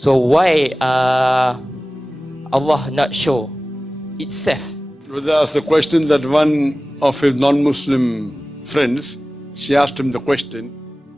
So why Allah not show itself? Brother asked a question that one of his non-Muslim friends, she asked him the question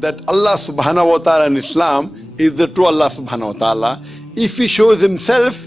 that Allah subhanahu wa ta'ala in Islam is the true Allah subhanahu wa ta'ala. If he shows himself,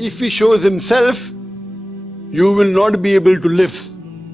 if he shows himself, you will not be able to live.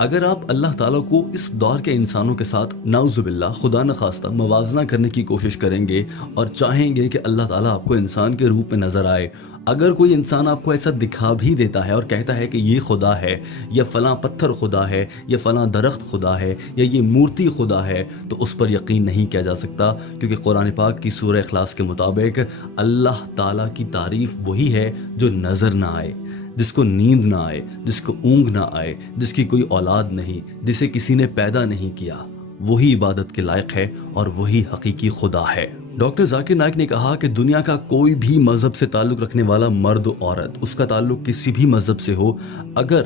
اگر آپ اللہ تعالیٰ کو اس دور کے انسانوں کے ساتھ نعوذ باللہ خدا نخواستہ موازنہ کرنے کی کوشش کریں گے اور چاہیں گے کہ اللہ تعالیٰ آپ کو انسان کے روپ میں نظر آئے، اگر کوئی انسان آپ کو ایسا دکھا بھی دیتا ہے اور کہتا ہے کہ یہ خدا ہے یا فلاں پتھر خدا ہے یا فلاں درخت خدا ہے یا یہ مورتی خدا ہے، تو اس پر یقین نہیں کیا جا سکتا، کیونکہ قرآن پاک کی سورہ اخلاص کے مطابق اللہ تعالیٰ کی تعریف وہی ہے جو نظر نہ آئے، جس کو نیند نہ آئے، جس کو اونگ نہ آئے، جس کی کوئی اولاد نہیں، جسے کسی نے پیدا نہیں کیا، وہی عبادت کے لائق ہے اور وہی حقیقی خدا ہے۔ ڈاکٹر ذاکر نائک نے کہا کہ دنیا کا کوئی بھی مذہب سے تعلق رکھنے والا مرد و عورت، اس کا تعلق کسی بھی مذہب سے ہو، اگر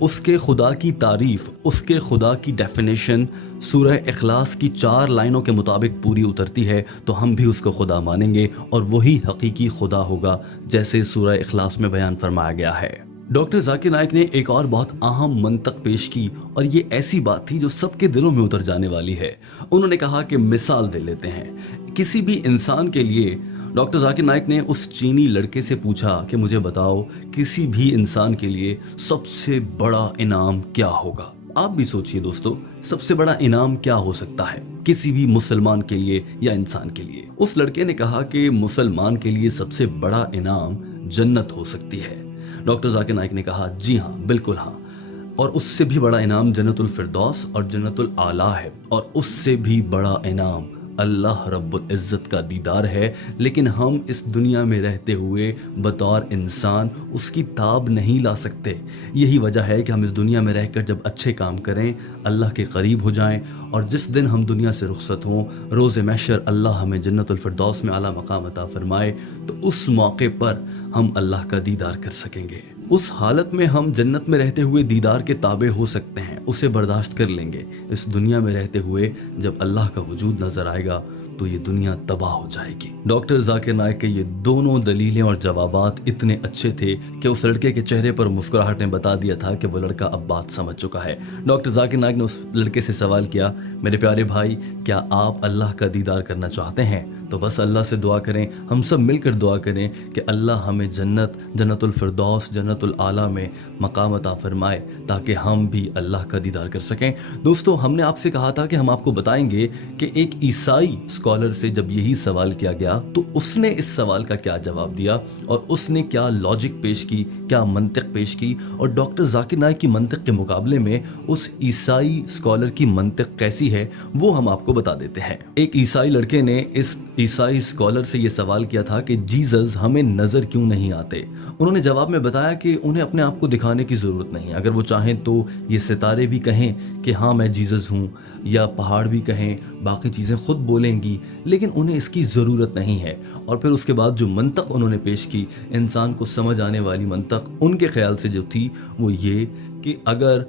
اس کے خدا کی تعریف، اس کے خدا کی ڈیفینیشن سورہ اخلاص کی 4 لائنوں کے مطابق پوری اترتی ہے تو ہم بھی اس کو خدا مانیں گے اور وہی حقیقی خدا ہوگا، جیسے سورہ اخلاص میں بیان فرمایا گیا ہے۔ ڈاکٹر ذاکر نائک نے ایک اور بہت اہم منطق پیش کی، اور یہ ایسی بات تھی جو سب کے دلوں میں اتر جانے والی ہے۔ انہوں نے کہا کہ مثال دے لیتے ہیں، کسی بھی انسان کے لیے، ڈاکٹر ذاکر نائک نے اس چینی لڑکے سے پوچھا کہ مجھے بتاؤ کسی بھی انسان کے لیے سب سے بڑا انعام کیا ہوگا؟ آپ بھی سوچئے دوستو، سب سے بڑا انعام کیا ہو سکتا ہے کسی بھی مسلمان کے لیے یا انسان کے لیے؟ اس لڑکے نے کہا کہ مسلمان کے لیے سب سے بڑا انعام جنت ہو سکتی ہے۔ ڈاکٹر ذاکر نائک نے کہا جی ہاں، بالکل ہاں، اور اس سے بھی بڑا انعام جنت الفردوس اور جنت الاعلیٰ ہے، اور اس سے بھی بڑا انعام اللہ رب العزت کا دیدار ہے، لیکن ہم اس دنیا میں رہتے ہوئے بطور انسان اس کی تاب نہیں لا سکتے۔ یہی وجہ ہے کہ ہم اس دنیا میں رہ کر جب اچھے کام کریں، اللہ کے قریب ہو جائیں، اور جس دن ہم دنیا سے رخصت ہوں، روز محشر اللہ ہمیں جنت الفردوس میں اعلیٰ مقام عطا فرمائے، تو اس موقع پر ہم اللہ کا دیدار کر سکیں گے۔ اس حالت میں ہم جنت میں رہتے ہوئے دیدار کے تابع ہو سکتے ہیں، اسے برداشت کر لیں گے۔ اس دنیا میں رہتے ہوئے جب اللہ کا وجود نظر آئے گا تو یہ دنیا تباہ ہو جائے گی۔ ڈاکٹر ذاکر نائک کے یہ دونوں دلیلیں اور جوابات اتنے اچھے تھے کہ اس لڑکے کے چہرے پر مسکراہٹ نے بتا دیا تھا کہ وہ لڑکا اب بات سمجھ چکا ہے۔ ڈاکٹر ذاکر نائک نے اس لڑکے سے سوال کیا، میرے پیارے بھائی، کیا آپ اللہ کا دیدار کرنا چاہتے ہیں؟ تو بس اللہ سے دعا کریں، ہم سب مل کر دعا کریں کہ اللہ ہمیں جنت الفردوس، جنت الاعلیٰ میں مقام عطا فرمائے، تاکہ ہم بھی اللہ کا دیدار کر سکیں۔ دوستو، ہم نے آپ سے کہا تھا کہ ہم آپ کو بتائیں گے کہ ایک عیسائی اسکالر سے جب یہی سوال کیا گیا تو اس نے اس سوال کا کیا جواب دیا، اور اس نے کیا لاجک پیش کی، کیا منطق پیش کی، اور ڈاکٹر ذاکر نائک کی منطق کے مقابلے میں اس عیسائی اسکالر کی منطق کیسی ہے، وہ ہم آپ کو بتا دیتے ہیں۔ ایک عیسائی لڑکے نے اس عیسائی اسکالر سے یہ سوال کیا تھا کہ جیزس ہمیں نظر کیوں نہیں آتے؟ انہوں نے جواب میں بتایا کہ انہیں اپنے آپ کو دکھانے کی ضرورت نہیں، اگر وہ چاہیں تو یہ ستارے بھی کہیں کہ ہاں میں جیزس ہوں، یا پہاڑ بھی کہیں، باقی چیزیں خود بولیں گی، لیکن انہیں اس کی ضرورت نہیں ہے۔ اور پھر اس کے بعد جو منطق انہوں نے پیش کی، انسان کو سمجھ آنے والی منطق ان کے خیال سے جو تھی وہ یہ کہ اگر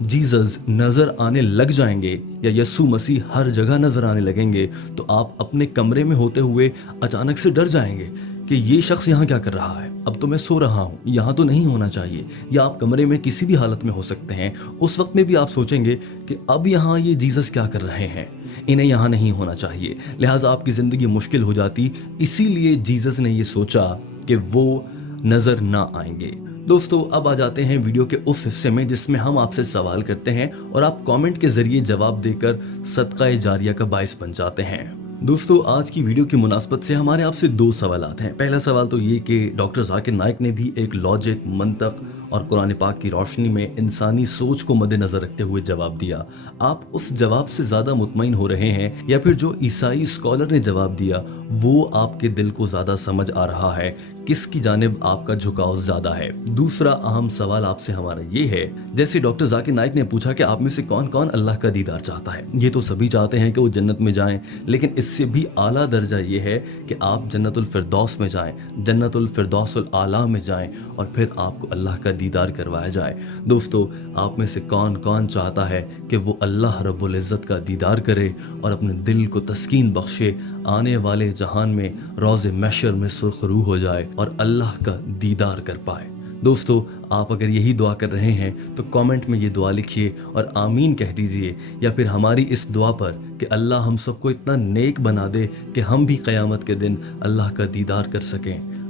جیزس نظر آنے لگ جائیں گے یا یسوع مسیح ہر جگہ نظر آنے لگیں گے تو آپ اپنے کمرے میں ہوتے ہوئے اچانک سے ڈر جائیں گے کہ یہ شخص یہاں کیا کر رہا ہے، اب تو میں سو رہا ہوں، یہاں تو نہیں ہونا چاہیے۔ یا آپ کمرے میں کسی بھی حالت میں ہو سکتے ہیں، اس وقت میں بھی آپ سوچیں گے کہ اب یہاں یہ جیزس کیا کر رہے ہیں، انہیں یہاں نہیں ہونا چاہیے، لہٰذا آپ کی زندگی مشکل ہو جاتی۔ اسی لیے جیزس نے یہ سوچا کہ وہ نظر نہ آئیں گے۔ دوستو، اب آ جاتے ہیں ویڈیو کے اس حصے میں جس میں ہم آپ سے سوال کرتے ہیں اور آپ کامنٹ کے ذریعے جواب دے کر صدقہ جاریہ کا باعث بن جاتے ہیں۔ دوستو، آج کی ویڈیو کی مناسبت سے ہمارے آپ سے 2 سوالات ہیں۔ پہلا سوال تو یہ کہ ڈاکٹر ذاکر نائک نے بھی ایک لاجک، منطق اور قرآن پاک کی روشنی میں انسانی سوچ کو مد نظر رکھتے ہوئے جواب دیا۔ آپ اس جواب سے زیادہ مطمئن ہو رہے ہیں یا پھر جو عیسائی اسکالر نے جواب دیا وہ آپ کے دل کو زیادہ سمجھ آ رہا ہے؟ کس کی جانب آپ کا جھکاؤ زیادہ ہے؟ دوسرا اہم سوال آپ سے ہمارا یہ ہے، جیسے ڈاکٹر ذاکر نائک نے پوچھا کہ آپ میں سے کون کون اللہ کا دیدار چاہتا ہے؟ یہ تو سبھی چاہتے ہیں کہ وہ جنت میں جائیں، لیکن اس سے بھی اعلیٰ درجہ یہ ہے کہ آپ جنت الفردوس میں جائیں، جنت الفردوس الاعلیٰ میں جائیں، اور پھر آپ کو اللہ کا دیدار کروایا جائے۔ دوستو، آپ میں سے کون کون چاہتا ہے کہ وہ اللہ رب العزت کا دیدار کرے اور اپنے دل کو تسکین بخشے، آنے والے جہان میں روز محشر میں سرخ روح ہو جائے اور اللہ کا دیدار کر پائے؟ دوستو، آپ اگر یہی دعا کر رہے ہیں تو کامنٹ میں یہ دعا لکھیے اور آمین کہہ دیجئے، یا پھر ہماری اس دعا پر کہ اللہ ہم سب کو اتنا نیک بنا دے کہ ہم بھی قیامت کے دن اللہ کا دیدار کر سکیں،